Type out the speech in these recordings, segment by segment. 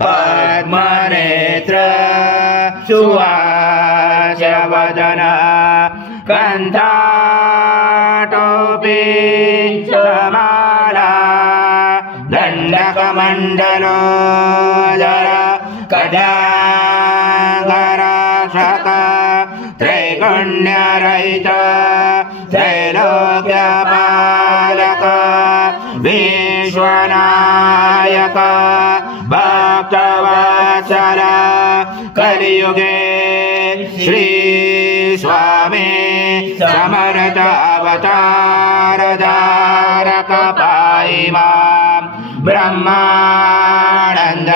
पद्मनेत्र सुवास्यवदन कण्ठाटोपी समाला दण्डकमण्डलोदर खड्गाङ्गरक्षक त्रैगुण्यरहित त्रैलोक्यपालक विश्वनायक भक्तवत्सल कलियुगे श्री स्वामी समर्थ अवतार धारक पाहि मां ब्रह्मानंद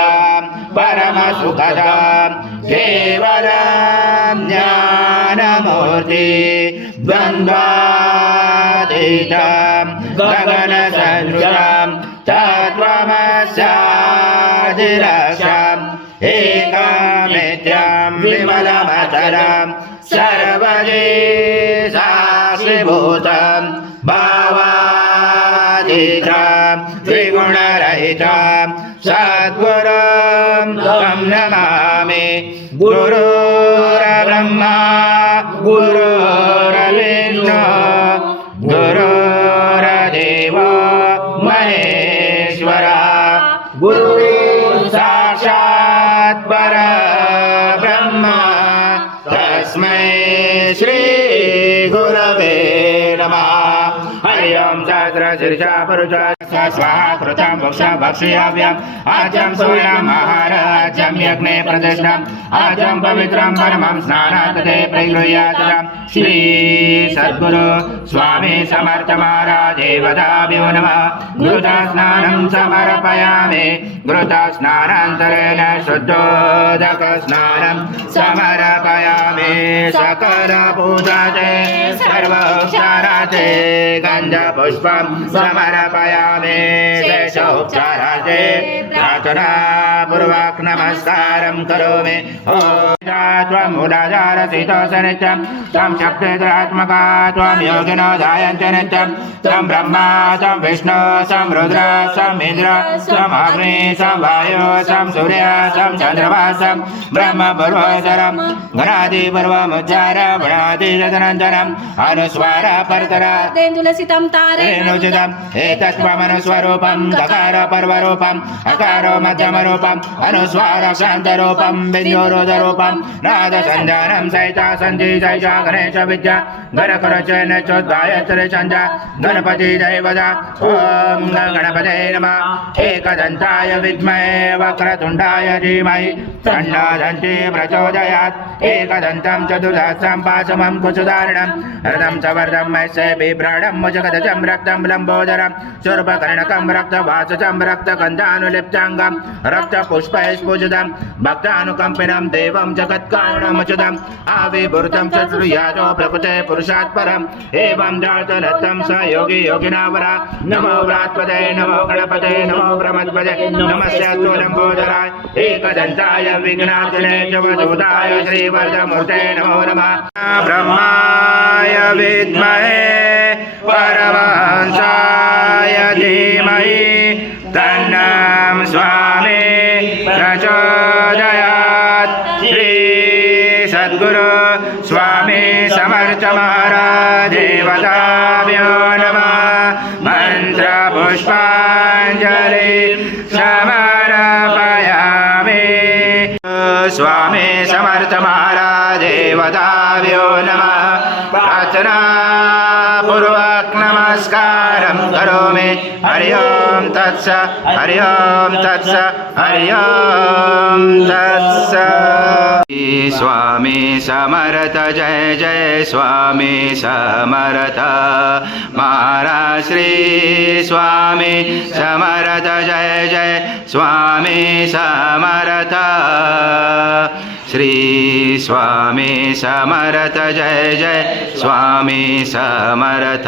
परम सुखद केवल ज्ञानमूर्ति द्वन्द्वातीत गगन सदृशं तत्त्वमस्यादिलक्ष्यम् एकमेत्यं विमलमचलं सर्वदि साक्षिभूतं भावातीतं त्रिगुणरहितं सद्गुरुं तं नमामि। गुरुर्ब्रह्मा गुरुर्विष्णु गुरुर्देवो महेश्वरः गुरुः साक्षात् परब्रह्म तस्मै श्री गुरवे नमः। हरि ओं सहस्रशीर्षा पुरुषा स्वाहा कृतं भक्षा भक्ष्याव्यम् आजं सूर्यमहाराजं यज्ञे प्रतिष्ठम् आजं पवित्रं परमं स्नानात् ते प्रगृह्यात् श्री सद्गुरु स्वामी समर्थ महाराज देवताभ्यो नमः। घृतस्नानं समर्पयामि घृतस्नानान्तरेण शुद्धोदक स्नानं समर्पयामि सकल पूजाते सर्वोपचाराते गन्धपुष्पं समर्पयामि शेषोपचाराते प्रार्थना पूर्वक नमस्कारं करोमि। त्वं मूलाधारसितोऽसि नित्यं त्वं शक्तिधरात्मका त्वं योगिनो ध्यायन्ति नित्यं त्वं ब्रह्मा त्वं विष्णु त्वं रुद्र त्वं इन्द्र त्वं अग्नि त्वं वायु त्वं सूर्य त्वं चन्द्रमा त्वं ब्रह्म पूर्वोत्तरं गणादिपूर्वमुच्चार गणादितदनन्तरम् अनुस्वार परतरा तेन्दुलसितं तारेणुचितम् एतत्त्वमनुस्वरूपं गकार पर्वरूपम् अकारो मध्यमरूपम् अनुस्वार शान्तरूपं बिन्दुरुदरूपं नादसन्धानं सहिता सन्धि सहिता गणेश विद्या गणकरचन चोद्गायत्री छन्दा गणपति दैवता ॐ गणपते नमः। एकदन्ताय विद्महे वक्रतुण्डाय धीमहि तन्नो दन्ती प्रचोदयात् एकदन्तं चतुर्दशं पाशमं कुशधारणं रथं च वर्धं मत्स्य बिभ्राणं मुजगदजं रक्तं लम्बोदरं शूर्पकर्णकं रक्तवासचं रक्तगन्धानुलिप्ताङ्गं रक्तपुष्पैस्फुजितं भक्तानुकम्पिनं देवं जगत्कारणमुचितम् आविर्भूतं चतुर्यातो प्रकृते पुरुषात् परम् एवं जातनत्तं स योगी योगिनावरा नमो व्रात्पते नमो गणपते नमो ब्रह्मपते नमस्यास्तु लम्बोदराय एकदन्ताय विघ्नार्जने जवदूताय श्रीवरदमूर्ते नमो नमः। ब्रह्माय विद्महे परमहंसाय धीमहि तन्नो स्वामी प्रचोदयात्। श्री सद्गुरु स्वामी समर्थ महाराज देवताभ्यो नमः। मंत्र पुष्पांजलि समर्पयामि। स्वामी समर्थ महाराज देवताभ्यो नमः। प्रार्थना पूर्वक नमस्कारं करोमि। हरि ओं तत्स हरि ओं तत्स हरि ओं तत्स। स्वामी समर्थ जय जय स्वामी समर्थ महाराज श्री स्वामी समर्थ जय जय स्वामी समर्थ श्री स्वामी समर्थ जय जय स्वामी समर्थ।